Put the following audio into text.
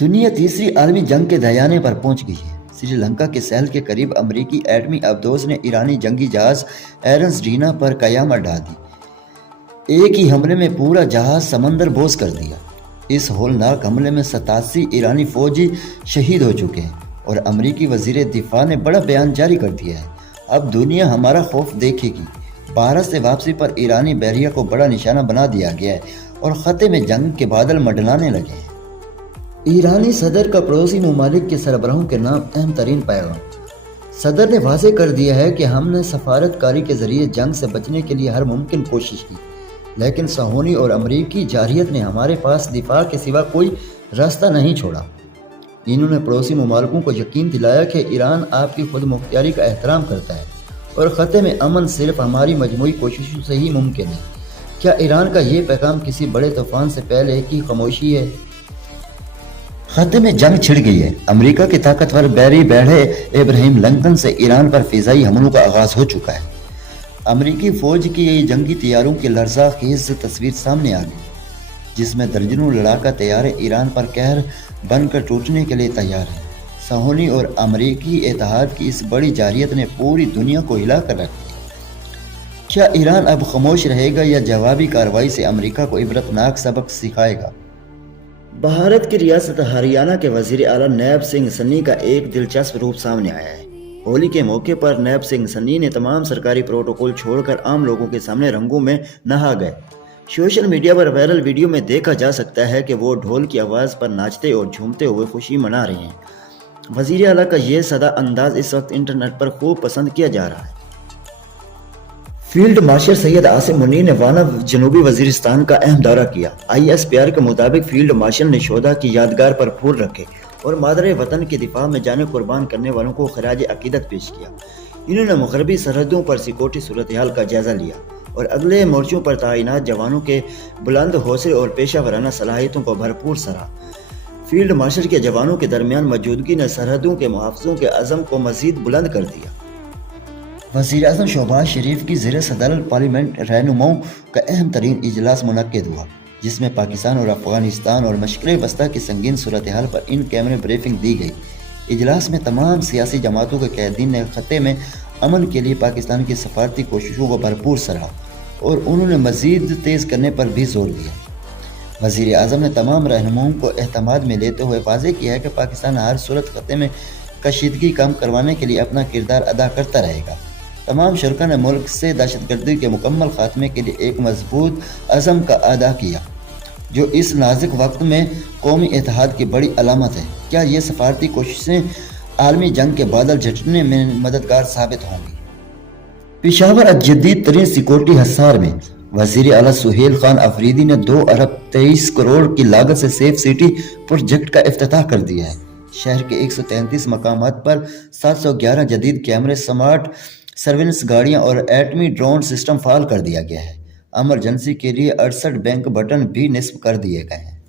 دنیا تیسری عالمی جنگ کے دہانے پر پہنچ گئی ہے۔ سری لنکا کے ساحل کے قریب امریکی ایٹمی ابدوز نے ایرانی جنگی جہاز ایرنس ڈینا پر قیامت ڈھا دی۔ ایک ہی حملے میں پورا جہاز سمندر بوس کر دیا۔ اس ہولناک حملے میں 87 ایرانی فوجی شہید ہو چکے ہیں اور امریکی وزیر دفاع نے بڑا بیان جاری کر دیا ہے۔ اب دنیا ہمارا خوف دیکھے گی۔ بھارت سے واپسی پر ایرانی بحریہ کو بڑا نشانہ بنا دیا گیا ہے اور خطے میں جنگ کے بادل منڈلانے لگے ہیں۔ ایرانی صدر کا پڑوسی ممالک کے سربراہوں کے نام اہم ترین پیغام۔ صدر نے واضح کر دیا ہے کہ ہم نے سفارت کاری کے ذریعے جنگ سے بچنے کے لیے ہر ممکن کوشش کی، لیکن صہیونی اور امریکی جارحیت نے ہمارے پاس دفاع کے سوا کوئی راستہ نہیں چھوڑا۔ انہوں نے پڑوسی ممالکوں کو یقین دلایا کہ ایران آپ کی خود مختاری کا احترام کرتا ہے اور خطے میں امن صرف ہماری مجموعی کوششوں سے ہی ممکن ہے۔ کیا ایران کا یہ پیغام کسی بڑے طوفان سے پہلے کی خاموشی ہے؟ خطے میں جنگ چھڑ گئی ہے۔ امریکہ کے طاقتور بحری بیڑے ابراہیم لنکن سے ایران پر فضائی حملوں کا آغاز ہو چکا ہے۔ امریکی فوج کی جنگی طیاروں کی لرزہ خیز تصویر سامنے آ گئی، جس میں درجنوں لڑاکا طیارے ایران پر قہر بن کر ٹوٹنے کے لیے تیار ہیں۔ صہیونی اور امریکی اتحاد کی اس بڑی جارحیت نے پوری دنیا کو ہلا کر رکھ دیا۔ کیا ایران اب خاموش رہے گا یا جوابی کارروائی سے امریکہ کو عبرتناک سبق سکھائے گا؟ بھارت کی ریاست ہریانہ کے وزیر اعلیٰ نیب سنگھ سنی کا ایک دلچسپ روپ سامنے آیا ہے۔ ہولی کے موقع پر نیب سنگھ سنی نے تمام سرکاری پروٹوکول چھوڑ کر عام لوگوں کے سامنے رنگوں میں نہا گئے۔ سوشل میڈیا پر وائرل ویڈیو میں دیکھا جا سکتا ہے کہ وہ ڈھول کی آواز پر ناچتے اور جھومتے ہوئے خوشی منا رہے ہیں۔ وزیر اعلیٰ کا یہ سادہ انداز اس وقت انٹرنیٹ پر خوب پسند کیا جا رہا ہے۔ فیلڈ مارشل سید عاصم منیر نے وانو جنوبی وزیرستان کا اہم دورہ کیا۔ ISPR کے مطابق فیلڈ مارشل نے شہداء کی یادگار پر پھول رکھے اور مادر وطن کے دفاع میں جانیں قربان کرنے والوں کو خراج عقیدت پیش کیا۔ انہوں نے مغربی سرحدوں پر سیکورٹی صورتحال کا جائزہ لیا اور اگلے مورچوں پر تعینات جوانوں کے بلند حوصلے اور پیشہ ورانہ صلاحیتوں کو بھرپور سراہا۔ فیلڈ مارشل کے جوانوں کے درمیان موجودگی نے سرحدوں کے محافظوں کے عزم کو مزید بلند کر دیا۔ وزیر اعظم شہباز شریف کی زیر صدارت پارلیمنٹ رہنماؤں کا اہم ترین اجلاس منعقد ہوا، جس میں پاکستان اور افغانستان اور مشرق وسطیٰ کی سنگین صورتحال پر ان کیمرے بریفنگ دی گئی۔ اجلاس میں تمام سیاسی جماعتوں کے قائدین نے خطے میں امن کے لیے پاکستان کی سفارتی کوششوں کو بھرپور سراہا اور انہوں نے مزید تیز کرنے پر بھی زور دیا۔ وزیر اعظم نے تمام رہنماؤں کو اعتماد میں لیتے ہوئے واضح کیا ہے کہ پاکستان ہر صورت خطے میں کشیدگی کم کروانے کے لیے اپنا کردار ادا کرتا رہے گا۔ تمام شرکاء نے ملک سے دہشت گردی کے مکمل خاتمے کے لیے ایک مضبوط عزم کا اعادہ کیا، جو اس نازک وقت میں قومی اتحاد کی بڑی علامت ہے۔ کیا یہ سفارتی کوششیں عالمی جنگ کے بادل جھٹنے میں مددگار ثابت ہوں گی؟ پشاور جدید ترین سیکورٹی حصار میں وزیر اعلیٰ سہیل خان آفریدی نے 2 ارب 23 کروڑ کی لاگت سے سیف سٹی پروجیکٹ کا افتتاح کر دیا ہے۔ شہر کے 133 مقامات پر 711 جدید کیمرے، سمارٹ سرویلنس گاڑیاں اور ایٹمی ڈرون سسٹم فعال کر دیا گیا ہے۔ ایمرجنسی کے لیے 68 بینک بٹن بھی نصب کر دیے گئے ہیں۔